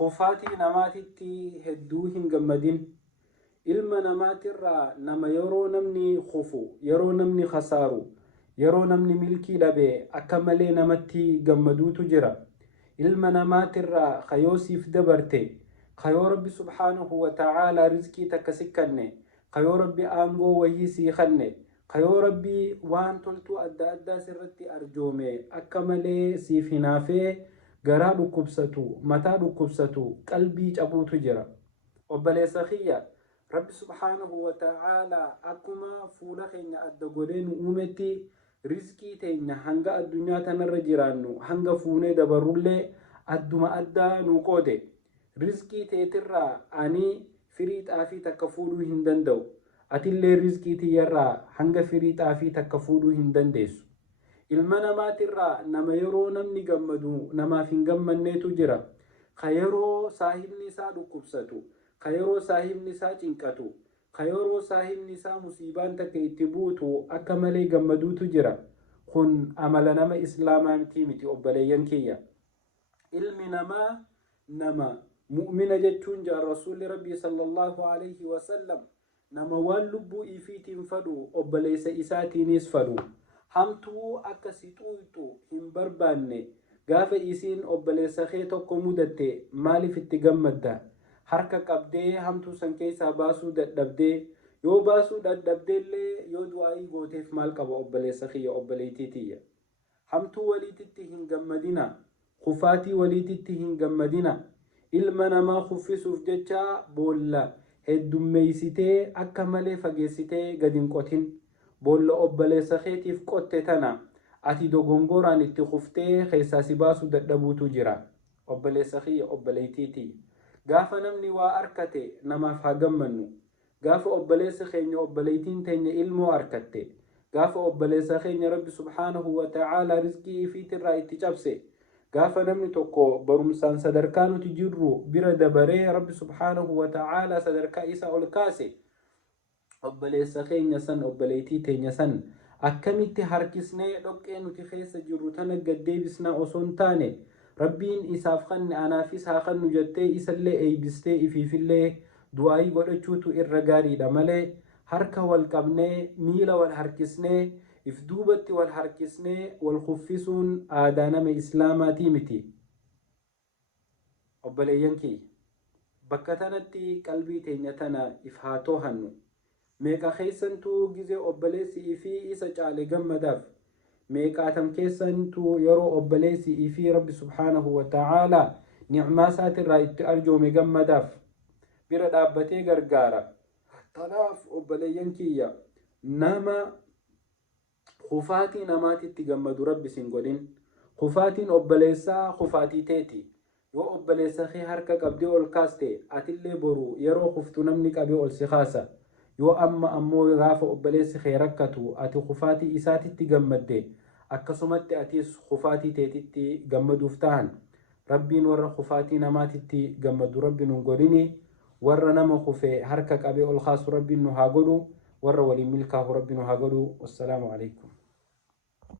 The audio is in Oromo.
khufaatii namaatitti hedduu hin gammadin. Ilma namaatirraa nama yeroo namni khufu, yeroo namni khasaaru, yeroo namni milkii dhabe akka malee namatti gammaduutu jira. Ilma namaatirraa kayoosiif dabarte, kayoo rabbi subhaanahu wa ta'aalaa rizqii takka si kanne, kayoo rabbi aangoo wayii sii kanne, kayoo rabbi waan toltuu adda addaa sirratti arjoome akka malee siif hinaafee garaa dhukkubsatu, mataa dhukkubsatu, qalbii cabuutu jira. Obboleessa kiyya, rabbi subhaanahu wa ta'aalaa akkuma fuula keenya adda godhee nu uumetti rizqii teenya hanga addunyaa tanarra jiraannu hanga fuunee dabarrullee adduma addaa nu qoode. Rizqii teetirraa ani firii xaafii takka fuudhuu hin danda'u. Atillee rizqii tiyyarraa hanga firii xaafii takka fuudhuu hin dandeessu. Ilma namaatirraa nama yeroo namni gammadu namaaf hin gammanneetu jira. Ka yeroo saahibni isaa dhukkubsatu, ka yeroo saahibni isaa cinqatu, ka yeroo saahibni isaa musiibaan takka itti buutu akka malee gammaduutu jira. Kun amala nama islaamaa miti obboleeyyan kiyya. Ilmi namaa nama mu'mina jechuun jaa rasuulli rabbii sallallahu alayhi wa sallam nama waan lubbuu ifiitiin fadhu obboleessa isaatiinis fadhu. Hamtuu akka si xuuxu hin barbaanne gaafa isiin obboleessa kee tokko mudatte maaliif itti gammadda? Harka qabdee hamtuu san keessaa baasuu dadhabdee, yoo baasuu dadhabdeellee yoo du'aayii gooteef maal qaba obboleessa kiyya obboleettii tiyya? Hamtuu waliititti hin gammadina, khufaatii waliititti hin gammadina. Ilma namaa kuffisuuf jecha boolla heddummeeysitee akka malee fageessitee gad hin qotin. Boolla obboleessa keetiif qotte tana ati dogongoraan itti kuftee keessaa si baasuu dadhabuutu jira. Obboleessa kiyya obboleettiiti. Gaafa namni waa arkate namaaf haa gammannu. Gaafa obboleessa keenya obboleettiin teenya ilmoo arkatte, gaafa obboleessa keenya rabbi subhaanahu wa ta'aalaa rizqii ifiitirraa itti cabse, gaafa namni tokko barumsaan sadarkaa nuti jirru bira dabaree rabbi subhaanahu wa ta'aalaa sadarkaa isaa ol kaase, obboleessa keenya san obboleettii teenya san akkamitti harkisnee dhoqqee nuti keessa jirru tana gad deebisnaa osoo hin taane rabbiin isaaf kanne anaafis haa kannu jettee isallee eeybistee ifiifillee du'aayii godhachuutu irra gaariidha malee harka wal qabnee miila wal harkisnee if duubatti wal harkisnee wal kuffisuun aadaa nama islaamaatii miti. Obboleeyyan kiyya, bakka tanatti qalbii teenya tana if haa toohannu. Meeqa keessantuu gizee obboleessii fi isa caale gammadaaf, meeqaatam keessantuu yeroo obboleessii fi rabbi subhaanahu wa ta'aalaa ni'maa isaatirraa itti arjoome gammadaaf bira dhaabbatee gargaara. Tanaaf obboleeyyan kiyya, nama khufaatii namaatitti gammadu rabbi sin godhin. Khufaatiin obboleessaa khufaatii teeti. Yoo obboleessa kee harka qabdee ol kaaste atillee boru yeroo khuftu namni qabee ol si kaasa. Yoo amma ammoo gaafa obboleessi kee rakkatu ati khufaatii isaatitti gammadde akkasumatti atis khufaatii teetitti gammaduuf ta'an. Rabbiin warra khufaatii namaatitti gammadu rabbi nun godhini. Warra nama khufe harka qabee ol kaasu rabbiin nu haa godhu. Warra waliin milkaahu rabbi nu haa godhu. Wassalaamu alaikum.